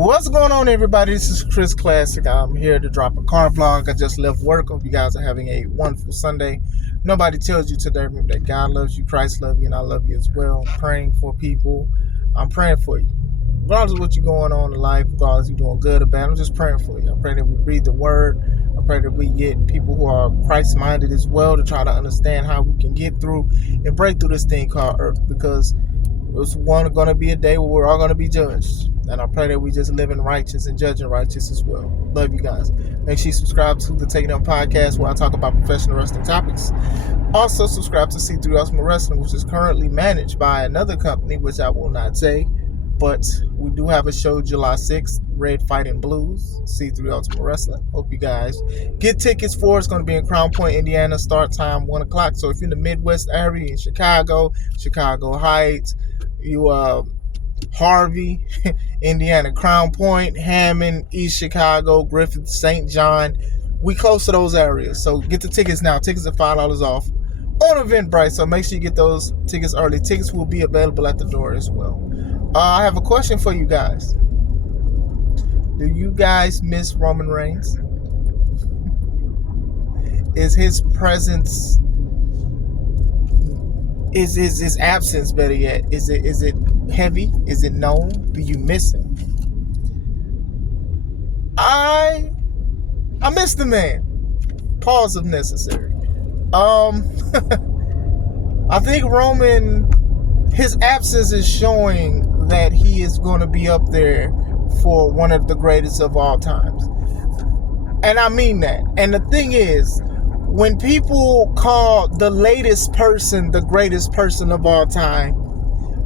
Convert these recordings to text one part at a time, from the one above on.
What's going on, everybody? This is Chris Classic. I'm here to drop a car vlog. I just left work. Hope you guys are having a wonderful Sunday. Nobody tells you today, remember that God loves you, Christ loves you, and I love you as well. I'm praying for people. I'm praying for you. Regardless of what you're going on in life, regardless if you're doing good or bad, I'm just praying for you. I pray that we read the word. I pray that we get people who are Christ-minded as well to try to understand how we can get through and break through this thing called earth, because it's going to be a day where we're all going to be judged. And I pray that we just live in righteous and judging righteous as well. Love you guys. Make sure you subscribe to the Taking Up Podcast, where I talk about professional wrestling topics. Also subscribe to C3 Ultimate Wrestling, which is currently managed by another company, which I will not say. But we do have a show July 6th, Red Fighting Blues, C3 Ultimate Wrestling. Hope you guys get tickets for it. It's going to be in Crown Point, Indiana. Start time 1 o'clock. So if you're in the Midwest area, in Chicago Heights, you Harvey, Indiana, Crown Point, Hammond, East Chicago, Griffith, St. John. We close to those areas. So get the tickets now. Tickets are $5 off on Eventbrite. So make sure you get those tickets early. Tickets will be available at the door as well. I have a question for you guys. Do you guys miss Roman Reigns? Is his presence, is his absence, better yet, is it heavy? Is it known? Do you miss him? I miss the man. Pause if necessary. I think Roman, his absence is showing that he is going to be up there for one of the greatest of all times. And I mean that. And the thing is, when people call the latest person the greatest person of all time,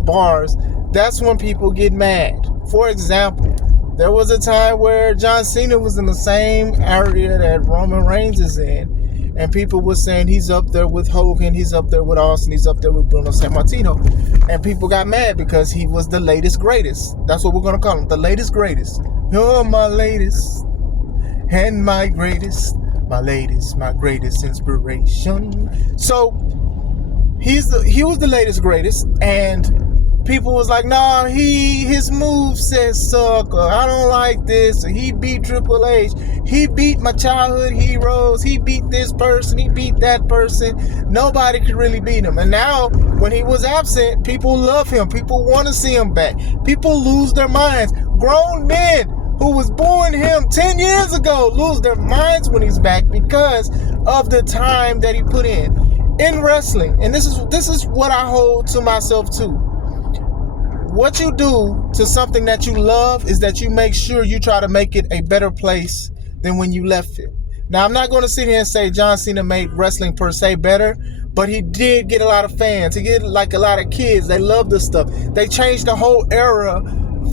bars, that's when people get mad. For example, there was a time where John Cena was in the same area that Roman Reigns is in, and people were saying he's up there with Hogan, he's up there with Austin, he's up there with Bruno Sammartino. And people got mad because he was the latest greatest. That's what we're going to call him, the latest greatest. You're my latest and my greatest. My latest, my greatest inspiration. So he was the latest greatest, and people was like, nah, his moveset suck, or I don't like this, or he beat Triple H, he beat my childhood heroes, he beat this person, he beat that person. Nobody could really beat him. And now, when he was absent, people love him. People want to see him back. People lose their minds. Grown men who was born him 10 years ago lose their minds when he's back because of the time that he put in wrestling. And this is what I hold to myself too. What you do to something that you love is that you make sure you try to make it a better place than when you left it. Now, I'm not going to sit here and say John Cena made wrestling per se better, but he did get a lot of fans. He get like a lot of kids. They love this stuff. They changed the whole era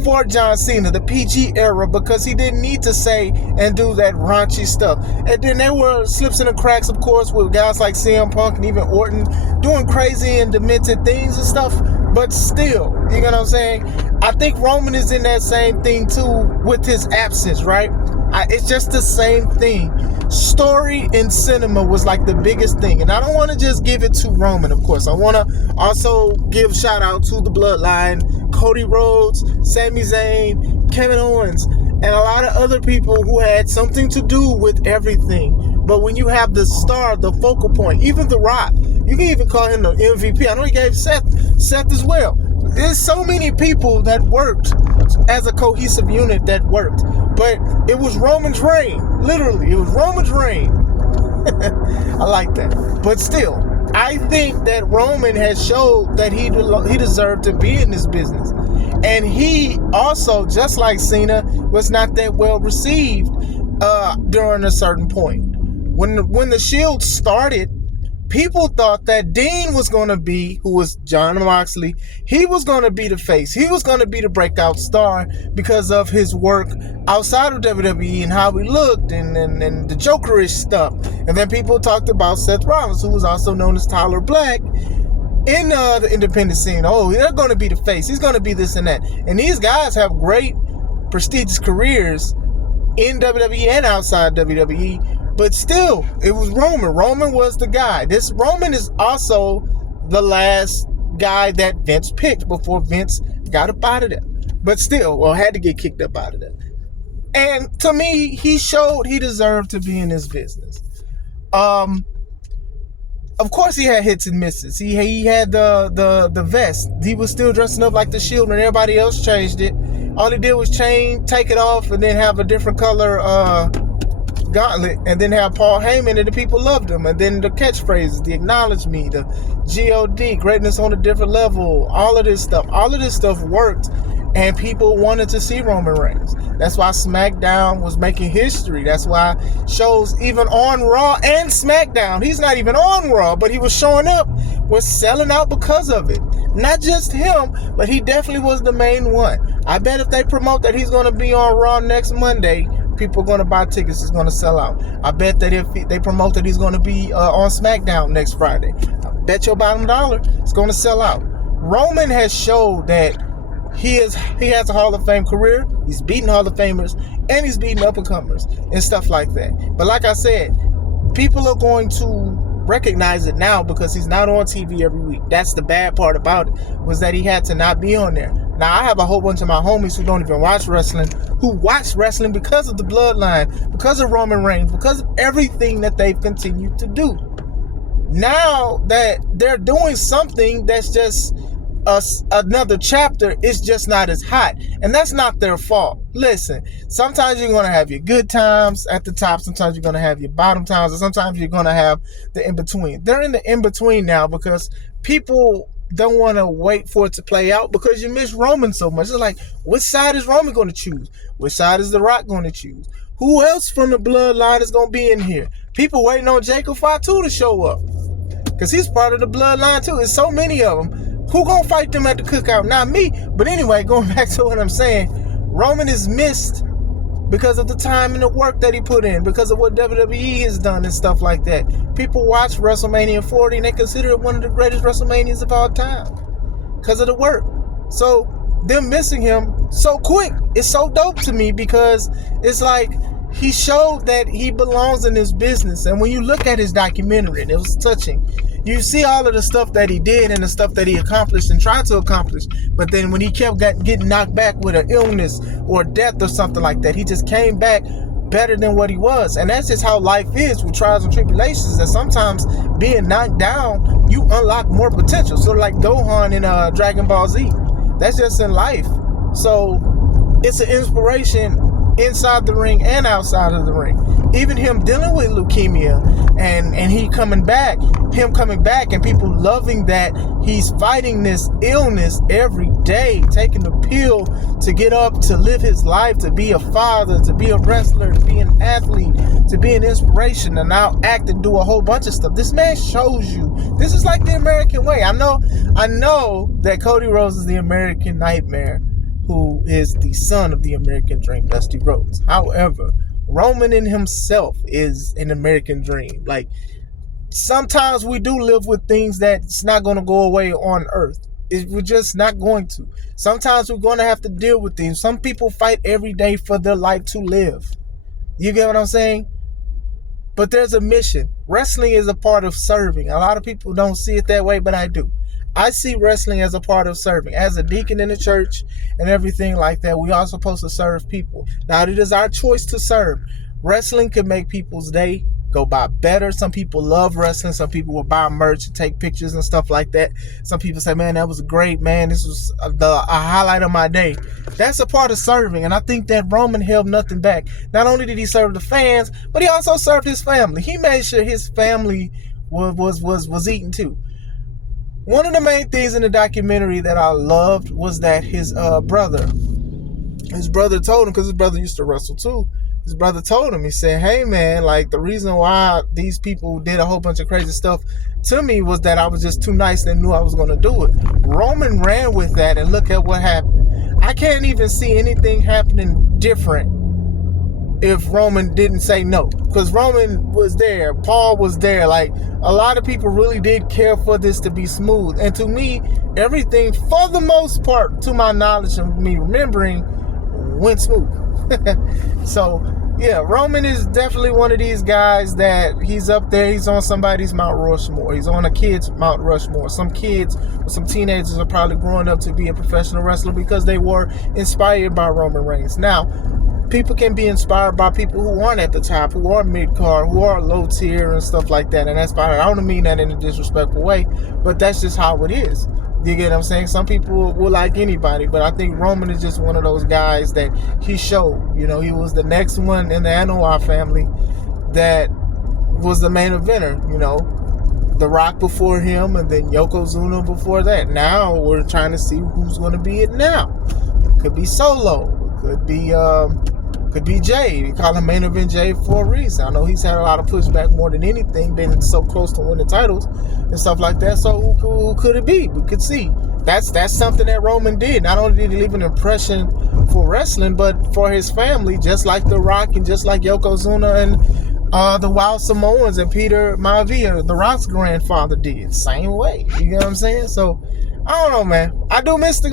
for John Cena, the PG era, because he didn't need to say and do that raunchy stuff. And then there were slips and cracks, of course, with guys like CM Punk and even Orton doing crazy and demented things and stuff. But still, you know what I'm saying? I think Roman is in that same thing too with his absence, right? It's just the same thing. Story in cinema was like the biggest thing. And I don't want to just give it to Roman, of course. I want to also give shout out to the Bloodline, Cody Rhodes, Sami Zayn, Kevin Owens, and a lot of other people who had something to do with everything. But when you have the star, the focal point, even The Rock, you can even call him the MVP. I know he gave Seth as well. There's so many people that worked as a cohesive unit that worked. But it was Roman's reign. Literally, it was Roman's reign. I like that. But still, I think that Roman has showed that he deserved to be in this business. And he also, just like Cena, was not that well received during a certain point. When the Shield started, people thought that Dean was going to be, who was Jon Moxley, he was going to be the face. He was going to be the breakout star because of his work outside of WWE and how he looked and the Jokerish stuff. And then people talked about Seth Rollins, who was also known as Tyler Black, in the independent scene. Oh, they're going to be the face. He's going to be this and that. And these guys have great, prestigious careers in WWE and outside WWE. But still, it was Roman. Roman was the guy. This Roman is also the last guy that Vince picked before Vince got up out of there. but still, well, had to get kicked up out of there. And to me, he showed he deserved to be in this business. Of course, he had hits and misses. He had the vest. He was still dressing up like the Shield when everybody else changed it. All he did was take it off, and then have a different color gauntlet, and then have Paul Heyman, and the people loved him. And then the catchphrases, the acknowledge me, the God, greatness on a different level, all of this stuff worked, and people wanted to see Roman Reigns. That's why SmackDown was making history. That's why shows even on Raw and SmackDown, he's not even on Raw, but he was showing up, was selling out because of it. Not just him, but he definitely was the main one. I bet if they promote that he's going to be on Raw next Monday, people are going to buy tickets. It's going to sell out. I bet that if they promote that he's going to be on SmackDown next Friday, I bet your bottom dollar it's going to sell out. Roman has showed that he has a Hall of Fame career. He's beating Hall of Famers, and he's beating up-and-comers and stuff like that. But like I said, people are going to recognize it now because he's not on TV every week. That's the bad part about it, was that he had to not be on there. Now, I have a whole bunch of my homies who don't even watch wrestling, who watch wrestling because of the Bloodline, because of Roman Reigns, because of everything that they've continued to do. Now that they're doing something that's just another chapter, it's just not as hot, and that's not their fault. Listen, sometimes you're going to have your good times at the top, sometimes you're going to have your bottom times, and sometimes you're going to have the in-between. They're in the in-between now because people don't want to wait for it to play out because you miss Roman so much. It's like, which side is Roman going to choose? Which side is The Rock going to choose? Who else from the Bloodline is going to be in here? People waiting on Jacob Fatu to show up because he's part of the Bloodline too. There's so many of them. Who gonna fight them at the cookout? Not me. But anyway, going back to what I'm saying, Roman is missed because of the time and the work that he put in, because of what WWE has done and stuff like that. People watch WrestleMania 40 and they consider it one of the greatest WrestleManias of all time because of the work. So them missing him so quick is so dope to me, because it's like he showed that he belongs in this business. And when you look at his documentary, and it was touching, you see all of the stuff that he did and the stuff that he accomplished and tried to accomplish. But then when he kept getting knocked back with an illness or death or something like that, he just came back better than what he was. And that's just how life is with trials and tribulations, that sometimes being knocked down, you unlock more potential. Sort of like Gohan in Dragon Ball Z. That's just in life. So it's an inspiration inside the ring and outside of the ring. Even him dealing with leukemia and he coming back and people loving that he's fighting this illness every day, taking the pill to get up, to live his life, to be a father, to be a wrestler, to be an athlete, to be an inspiration, and now act and do a whole bunch of stuff. This man shows you this is like the American way. I know that Cody Rhodes is the American nightmare, who is the son of the American dream, Dusty Rhodes. However, Roman in himself is an American dream. Like, sometimes we do live with things that's not going to go away on earth. We're just not going to. Sometimes we're going to have to deal with things. Some people fight every day for their life to live. You get what I'm saying? But there's a mission. Wrestling is a part of serving. A lot of people don't see it that way, but I do. I see wrestling as a part of serving. As a deacon in the church and everything like that, we are supposed to serve people. Now, it is our choice to serve. Wrestling can make people's day go by better. Some people love wrestling. Some people will buy merch and take pictures and stuff like that. Some people say, man, that was great, man. This was a highlight of my day. That's a part of serving. And I think that Roman held nothing back. Not only did he serve the fans, but he also served his family. He made sure his family was eating too. One of the main things in the documentary that I loved was that his brother told him, because his brother used to wrestle too. His brother told him, he said, hey man, like, the reason why these people did a whole bunch of crazy stuff to me was that I was just too nice and knew I was going to do it. Roman ran with that, and look at what happened. I can't even see anything happening different if Roman didn't say no, because Roman was there, Paul was there. Like, a lot of people really did care for this to be smooth, and to me, everything, for the most part, to my knowledge and me remembering, went smooth. So Yeah, Roman is definitely one of these guys that he's up there. He's on somebody's Mount Rushmore. He's on a kid's Mount Rushmore. Some kids or some teenagers are probably growing up to be a professional wrestler because they were inspired by Roman Reigns. Now, people can be inspired by people who aren't at the top, who are mid-card, who are low tier and stuff like that, and that's fine. I don't mean that in a disrespectful way, but that's just how it is. You get what I'm saying? Some people will like anybody, but I think Roman is just one of those guys that he showed. You know, he was the next one in the Anoa'i family that was the main eventer. You know, The Rock before him, and then Yokozuna before that. Now we're trying to see who's going to be it now. It could be Solo. It could be Jay. They call him main event Jay for a reason. I know he's had a lot of pushback more than anything, been so close to winning titles and stuff like that. So who could it be? We could see. That's something that Roman did. Not only did he leave an impression for wrestling, but for his family, just like The Rock and just like Yokozuna and the Wild Samoans and Peter Maivia, The Rock's grandfather, did. Same way. You know what I'm saying? So, I don't know, man. I do miss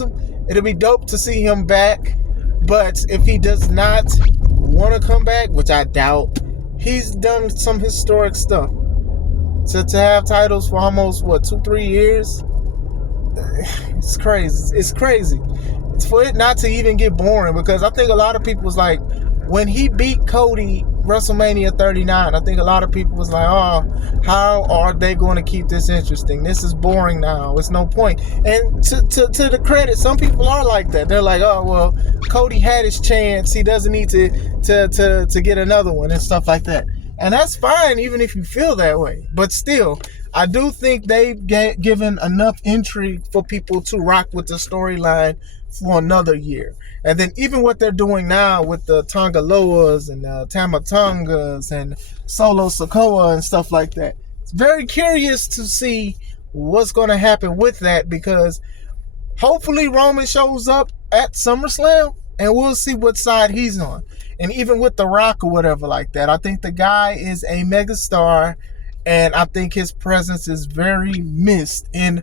him. It'll be dope to see him back. But if he does not want to come back, which I doubt, he's done some historic stuff. To have titles for almost, 2-3 years? It's crazy. It's crazy. It's for it not to even get boring, because I think a lot of people was like, when he beat Cody WrestleMania 39, I think a lot of people was like, oh, how are they going to keep this interesting? This is boring now. It's no point. And to the credit, some people are like that. They're like, oh, well, Cody had his chance. He doesn't need to get another one and stuff like that. And that's fine, even if you feel that way. But still, I do think they've given enough intrigue for people to rock with the storyline for another year. And then even what they're doing now with the Tongaloas and the Tamatongas and Solo Sikoa and stuff like that. It's very curious to see what's going to happen with that, because hopefully Roman shows up at SummerSlam and we'll see what side he's on. And even with The Rock or whatever like that, I think the guy is a megastar, and I think his presence is very missed in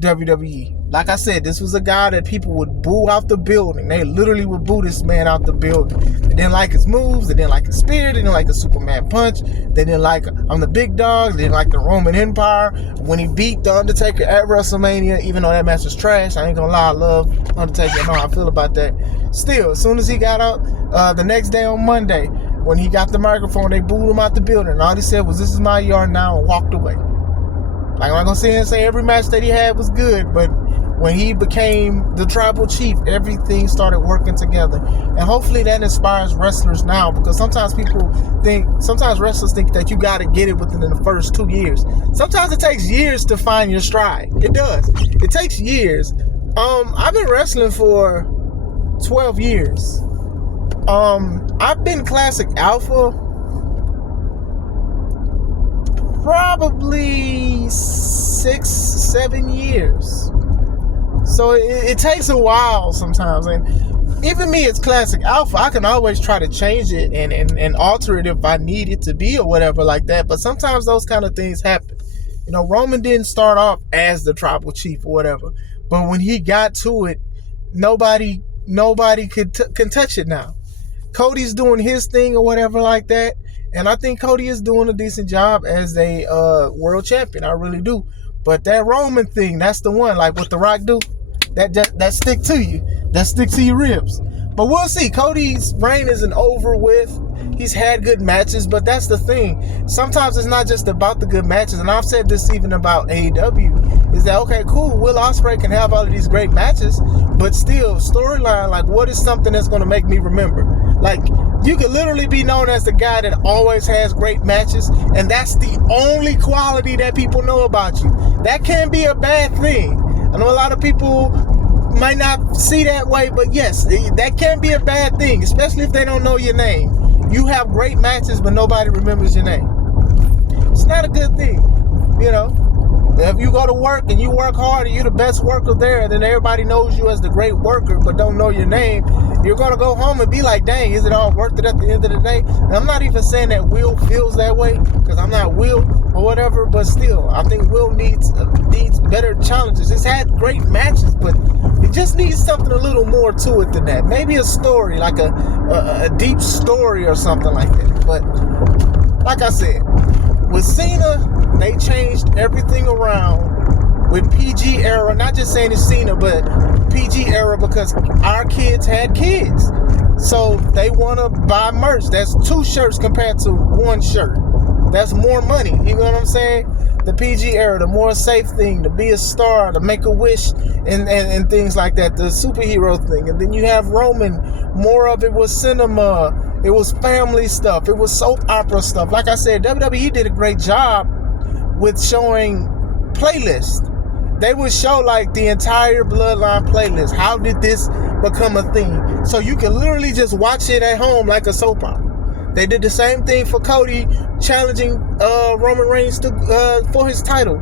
WWE. Like I said, this was a guy that people would boo out the building. They literally would boo this man out the building. They didn't like his moves. They didn't like his spear. They didn't like the Superman punch. They didn't like I'm the big dog. They didn't like the Roman Empire. When he beat The Undertaker at WrestleMania, even though that match was trash, I ain't gonna lie, I love Undertaker. I know how I feel about that. Still, as soon as he got out, the next day on Monday, when he got the microphone, they booed him out the building. And all he said was, "This is my yard now," and walked away. Like, I'm not going to sit here and say every match that he had was good, but when he became the tribal chief, everything started working together. And hopefully that inspires wrestlers now, because sometimes wrestlers think that you got to get it within the first 2 years. Sometimes it takes years to find your stride. It does. It takes years. I've been wrestling for 12 years. I've been Classic Alpha probably 6-7 years. So it takes a while sometimes. And even me as Classic Alpha, I can always try to change it and alter it if I need it to be or whatever like that. But sometimes those kind of things happen. You know, Roman didn't start off as the tribal chief or whatever. But when he got to it, nobody can touch it now. Cody's doing his thing or whatever like that. And I think Cody is doing a decent job as a world champion. I really do. But that Roman thing, that's the one. Like what The Rock do, that stick to you. That stick to your ribs. But we'll see. Cody's reign isn't over with. He's had good matches, but that's the thing. Sometimes it's not just about the good matches. And I've said this even about AEW. Is that, okay, cool, Will Ospreay can have all of these great matches, but still, storyline, like, what is something that's going to make me remember? Like, you could literally be known as the guy that always has great matches, and that's the only quality that people know about you. That can be a bad thing. I know a lot of people might not see that way, but yes, that can be a bad thing, especially if they don't know your name. You have great matches, but nobody remembers your name. It's not a good thing, you know. If you go to work and you work hard and you're the best worker there, and then everybody knows you as the great worker but don't know your name, you're going to go home and be like, dang, is it all worth it at the end of the day? And I'm not even saying that Will feels that way, because I'm not Will or whatever, but still, I think Will needs better challenges. He's had great matches, but he just needs something a little more to it than that. Maybe a story, like a deep story or something like that. But like I said, with Cena, they changed everything around with PG era. Not just saying it's Cena, but PG era, because our kids had kids. So they want to buy merch. That's 2 shirts compared to 1 shirt. That's more money. You know what I'm saying? The PG era, the more safe thing, to be a star, to make a wish, and things like that. The superhero thing. And then you have Roman. More of it was cinema. It was family stuff. It was soap opera stuff. Like I said, WWE did a great job with showing playlists. They would show like the entire Bloodline playlist. How did this become a thing? So you can literally just watch it at home like a soap opera. They did the same thing for Cody challenging Roman Reigns for his title.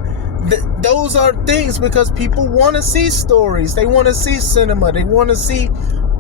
Those are things because people want to see stories. They want to see cinema. They want to see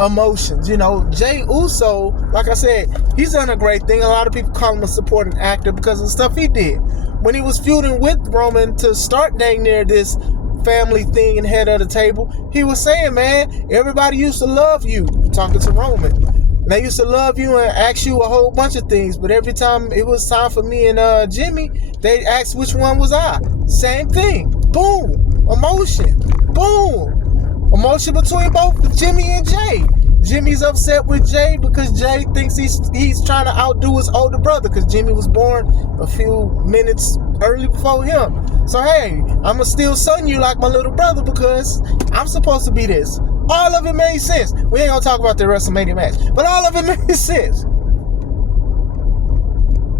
emotions. You know, Jey Uso, like I said, he's done a great thing. A lot of people call him a supporting actor because of the stuff he did. When he was feuding with Roman to start dang near this family thing and head of the table, he was saying, man, everybody used to love you, talking to Roman. They used to love you and ask you a whole bunch of things, but every time it was time for me and Jimmy, they asked which one was I. Same thing. Boom. Emotion. Boom. Emotion between both Jimmy and Jey. Jimmy's upset with Jey because Jey thinks he's trying to outdo his older brother because Jimmy was born a few minutes early before him. So, hey, I'm going to still son you like my little brother because I'm supposed to be this. All of it made sense. We ain't gonna talk about the WrestleMania match, but all of it made sense.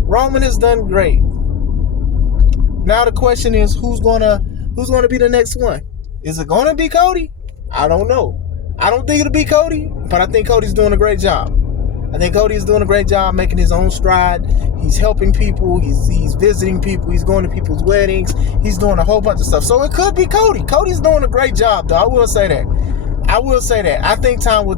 Roman has done great. Now the question is, who's gonna be the next one? Is it gonna be Cody? I don't know. I don't think it'll be Cody, but I think Cody's doing a great job. I think Cody is doing a great job making his own stride. He's helping people. He's visiting people. He's going to people's weddings. He's doing a whole bunch of stuff. So it could be Cody. Cody's doing a great job, though. I will say that. I think time will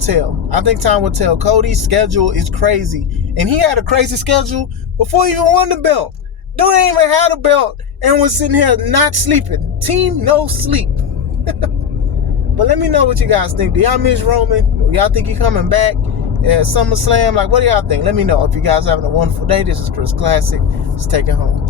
tell. Cody's schedule is crazy. And he had a crazy schedule before he even won the belt. Dude ain't even had a belt and was sitting here not sleeping. Team no sleep. But let me know what you guys think. Do y'all miss Roman? Y'all think he coming back at SummerSlam? Like, what do y'all think? Let me know. If you guys are having a wonderful day, this is Chris Classic. Just take it home.